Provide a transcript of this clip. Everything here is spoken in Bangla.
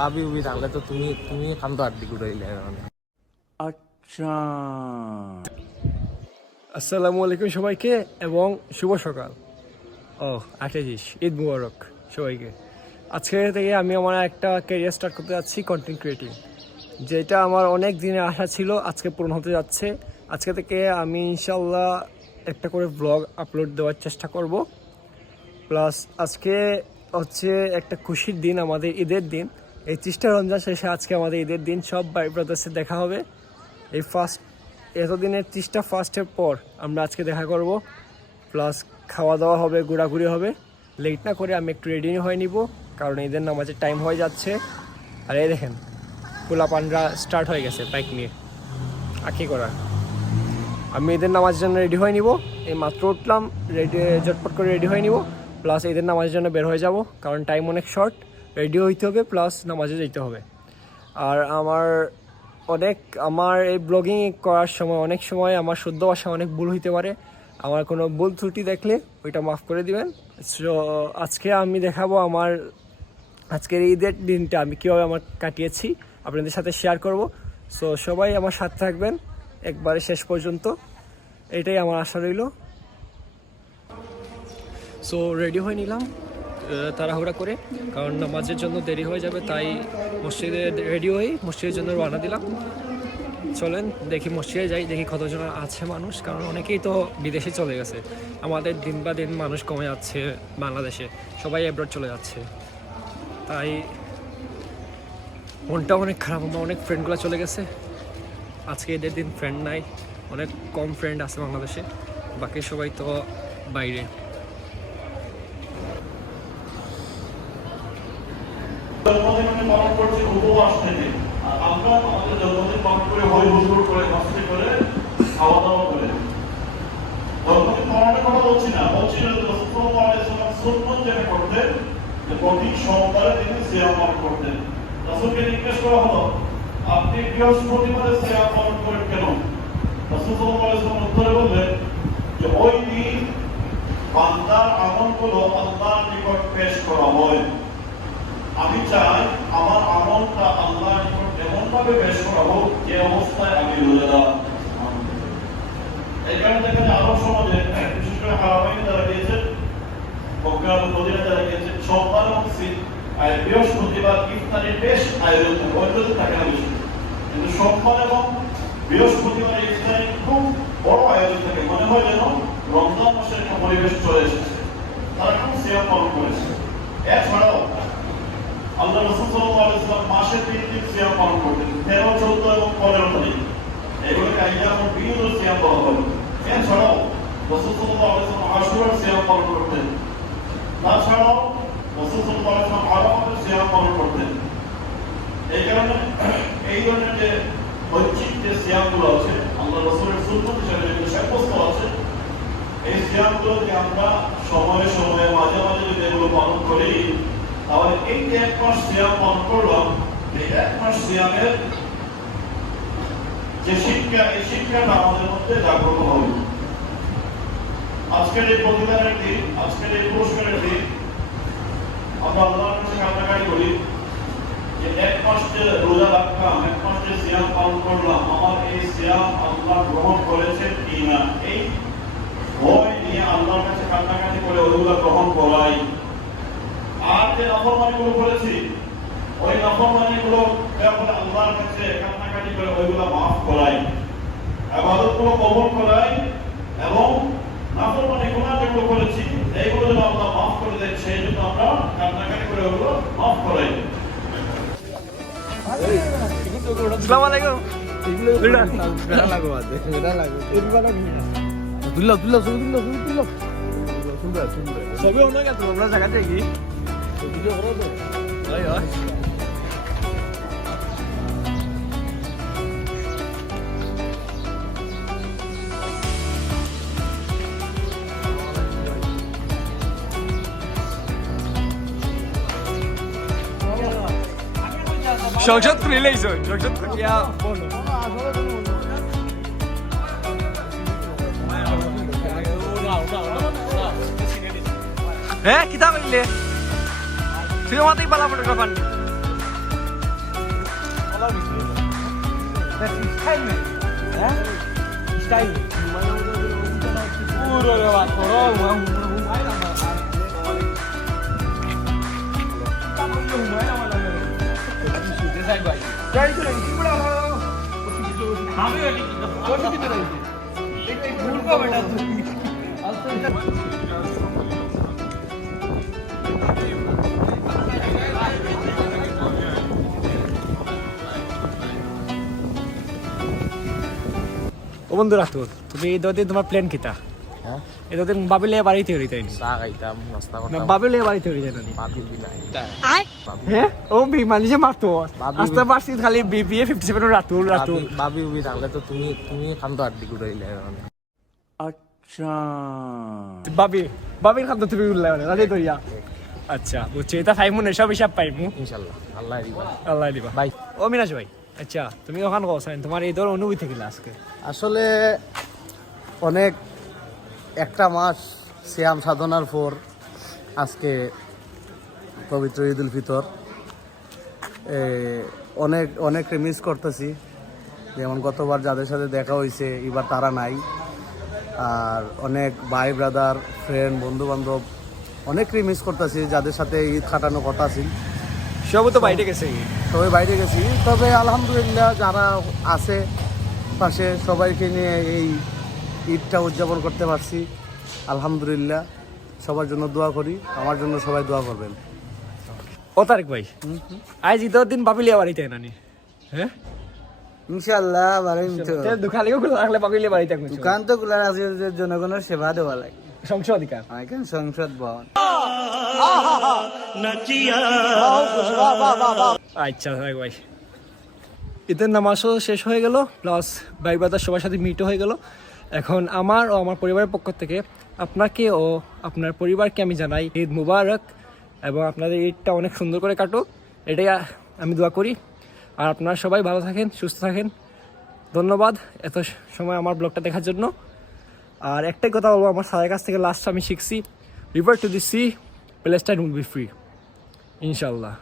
ভাবি উবি থাকলে তো তুমি কাম তো আড্ডি করে দিলে। আচ্ছা, আসসালামু আলাইকুম সবাইকে এবং শুভ সকাল। আঠাশিস ঈদ মুবারক সবাইকে। আজকে থেকে আমি আমার একটা ক্যারিয়ার স্টার্ট করতে যাচ্ছি, কন্টেন্ট ক্রিয়েটিং, যেটা আমার অনেক দিনের আশা ছিল, আজকে পূরণ হতে যাচ্ছে। আজকে থেকে আমি ইনশাল্লাহ একটা করে ব্লগ আপলোড দেওয়ার চেষ্টা করব। প্লাস আজকে হচ্ছে একটা খুশির দিন, আমাদের ঈদের দিন। এই 30টা রমজান শেষে আজকে আমাদের ঈদের দিন। সব ভাই ব্রাদার্সের দেখা হবে। এই এতদিনের 30টা ফার্স্টের পর আমরা আজকে দেখা করব। প্লাস খাওয়া দাওয়া হবে, ঘোরাঘুরি হবে। লেট না করে আমি একটু রেডি হয়ে নিব, কারণ ঈদের নামাজের টাইম হয়ে যাচ্ছে। আর এই দেখেন পোলাপানরা স্টার্ট হয়ে গেছে বাইক নিয়ে আঁকি করা। আমি ঈদের নামাজের জন্য রেডি হয়ে নিব। এই মাত্র উঠলাম, ঝটপট করে রেডি হয়ে নিব। প্লাস ঈদের নামাজের জন্য বের হয়ে যাব, কারণ টাইম অনেক শর্ট। রেডি হইতে হবে, প্লাস নামাজে যেতে হবে। আর আমার এই ব্লগিং করার সময় অনেক সময় আমার শুদ্ধ ভাষা অনেক ভুল হইতে পারে। আমার কোনো ভুল ত্রুটি দেখলে ওইটা মাফ করে দিবেন। সো আজকে আমি দেখাবো আমার আজকের ঈদের দিনটা আমি কীভাবে আমার কাটিয়েছি, আপনাদের সাথে শেয়ার করব। সো সবাই আমার সাথে থাকবেন একবারে শেষ পর্যন্ত, এটাই আমার আশা রইল। সো রেডি হয়ে নিলাম তাড়াহুড়া করে, কারণ নামাজের জন্য দেরি হয়ে যাবে। তাই মসজিদে রেডি হয়ে মসজিদের জন্য রওনা দিলাম। চলেন দেখি মসজিদে যাই, দেখি কতজন আছে মানুষ, কারণ অনেকেই তো বিদেশে চলে গেছে। আমাদের দিন বা দিন মানুষ কমে যাচ্ছে বাংলাদেশে, সবাই অ্যাব্রড চলে যাচ্ছে। তাই মনটা অনেক খারাপ। আমার অনেক ফ্রেন্ডগুলো চলে গেছে। আজকে এদের দিন ফ্রেন্ড নাই, অনেক কম ফ্রেন্ড আছে বাংলাদেশে, বাকি সবাই তো বাইরে। জন্মদিন পালন করছি উপবাস থেকে, আর আমরা আমাদের জন্মদিন পালন করে হই হুজুর করে মস্তি করে খাওয়া দাওয়া করে। জন্মদিন পালনের কথা বলছি না, বলছি সুন্নত যেটা করতেন, যে প্রতি সোমবারে তিনি সিয়াম পালন করতেন। রাসূলকে জিজ্ঞেস করা হলো, আপনি বৃহস্পতিবারে সিয়াম পালন করেন কেন? রাসূল সাল্লাল্লাহু আলাইহি ওয়াসাল্লাম উত্তরে বললেন যে ওই দিন বান্দার আমলগুলো আল্লাহর নিকট পেশ করা হয়। আমি চাই আমার আমলটা আল্লাহর নিকট এমন ভাবে পেশ করা হোক যে অবস্থায় আমি রোজাদার। এই কারণে দেখা যায় আরব সমাজে, বিশেষ করে হারামাইনে যারা গিয়েছেন, মক্কা মদিনা যারা গিয়েছেন, সোমবার এবং বৃহস্পতিবার ইফতারের বেশ আয়োজন থাকে, অন্য থাকে না বেশি, কিন্তু সোমবার এবং বৃহস্পতিবার ইফতারের খুব বড় আয়োজন থাকে। মনে হয় যেন রমজান মাসের একটা পরিবেশ চলে এসেছে, তারা খুব সিয়াম পালন করেছে। এছাড়াও আল্লাহ রাসূল সাল্লাল্লাহু আলাইহি ওয়াসাল্লাম মাসে 3 দিন সিয়াম পালন করতেন, 13, 14 এবং 15 তারিখ। এগুলোকে আইয়ামুল বীদ সিয়াম বলা হয়। এছাড়াও রাসূল সাল্লাল্লাহু আলাইহি ওয়াসাল্লাম আশুরার সিয়াম পালন করতেন। তাছাড়াও রাসূল সাল্লাল্লাহু আলাইহি ওয়াসাল্লাম আরাফাতের সিয়াম পালন করতেন। এই কারণে এই ধরনের যে ঐচ্ছিক যে সিয়ামগুলো আছে, আল্লাহ রাসূলের সুন্নাত হিসেবে যেগুলো সাব্যস্ত আছে, এই সিয়ামগুলোকে আমরা সময়ে সময়ে মাঝে মাঝে যদি এগুলো পালন করি, তাহলে এই যে 1 মাস সিয়াম পালন করলাম, এই 1 মাস সিয়ামের যে শিক্ষা, এই শিক্ষাটা আমাদের মধ্যে জাগ্রত হবে। আজকের এই প্রতিদানের দিন, আজকের এই পুরস্কারের দিন, আমরা আল্লাহর কাছে কান্নাকাটি করি যে 1 মাস যে রোজা রাখলাম, 1 মাস যে সিয়াম পালন করলাম, আমার এই সিয়াম আল্লাহ গ্রহণ করেছেন কিনা, এই ভয় নিয়ে আল্লাহর কাছে কান্নাকাটি করে ওগুলো গ্রহণ করাই। আর যে নাফরমানিগুলো করেছি, ওই নাফরমানিগুলো আল্লাহর কাছে কান্নাকাটি করে ওইগুলো মাফ করাই, ইবাদতগুলো কবুল করাই, এবং নাফরমানি গুনাহ যেগুলো করেছি এইগুলো যেন আল্লাহ মাফ করে দেন, সেই জন্য আমরা কান্নাকাটি করে ওগুলো মাফ করাই। আসসালামু আলাইকুম। বেড়া লাগো আছে, বেড়া লাগো দুল্লা সবে অন্য গেছে আমরা জায়গা থেকে ভিডিও করো তো। আয় আয় সংসদ খুলিলেই সংসদ খুলিয়া হ্যাঁ কিতা কইলে তুই আমাদের পালা ফটোগ্রাফার ও বন্ধু রাতুল, তুমি এই দুদিন তোমার প্ল্যান কিতা? হ্যাঁ এই দুদিন বাবিলে বাড়িতে হইতে চা খাইতাম নাস্তা না, করতাম বাবিলে বাড়িতে হইতে না? বাবি বিলাই হ্যাঁ, ও বিমানি যে মারতো বাবি- আসতে পারছি খালি বিবিএ 57 রাতুল রাতুল। বাবি উবি থাকলে তো তুমি খামতো আড্ডি ঘুরাইলে মানে বাবি বাবির খাদ্য তুমি উল্লাই মানে রাতে দইয়া। আচ্ছা বুঝছি, এটা ফাইমু না সব হিসাব পাইমু, ইনশাল্লাহ আল্লাহ দিবা আল্লাহ দিবা। বাই। ও মিনাজ ভাই, আচ্ছা তুমি ওখান কোসাইন তোমার এই ধর অনুভূতি কিলা আজকে? আসলে অনেক একটা মাস সিয়াম সাধনার পর আজকে পবিত্র ঈদ উল ফিতর। অনেক মিস করতেছি, যেমন গতবার যাদের সাথে দেখা হয়েছে এবার তারা নাই। আর অনেক ভাই ব্রাদার ফ্রেন্ড বন্ধু বান্ধব অনেকই মিস করতেছি, যাদের সাথে ঈদ কাটানো কথা ছিল সব তো বাইরে গেছে। সবাই বাইরে গেছি। তবে আলহামদুলিল্লাহ যারা আছে পাশে সবাইকে নিয়ে এই ঈদটা উদযাপন করতে পারছি আলহামদুলিল্লাহ। সবার জন্য দোয়া করি, আমার জন্য সবাই দোয়া করবেন। ও তারেক ভাই, আজ ঈদের দিন বাবিলিয়া বাড়িতে নানি? হ্যাঁ ইনশাআল্লাহ বারেন তো দুখালিও লাগলে বাবিলিয়া বাড়িতে থাকবে। দোকান তো খোলা আছে, যে জনগণের সেবা দেওয়া লাগে, সংসদ অধিকার। এখানে সংসদ ভবন। আচ্ছা তারেক ভাই, ঈদের নামাজও শেষ হয়ে গেল, প্লাস ভাই ব্রাদার সবার সাথে মিটও হয়ে গেল। এখন আমার ও আমার পরিবারের পক্ষ থেকে আপনাকে ও আপনার পরিবারকে আমি জানাই ঈদ মুবারক, এবং আপনাদের ঈদটা অনেক সুন্দর করে কাটুক, এটাই আমি দোয়া করি। আর আপনারা সবাই ভালো থাকেন, সুস্থ থাকেন। ধন্যবাদ এত সময় আমার ব্লগটা দেখার জন্য। আর একটাই কথা বলবো, আমার স্যারের কাছ থেকে লাস্ট আমি শিখছি, রিভার টু দি সি প্লেসটা উইল বি ফ্রি ইনশাল্লাহ।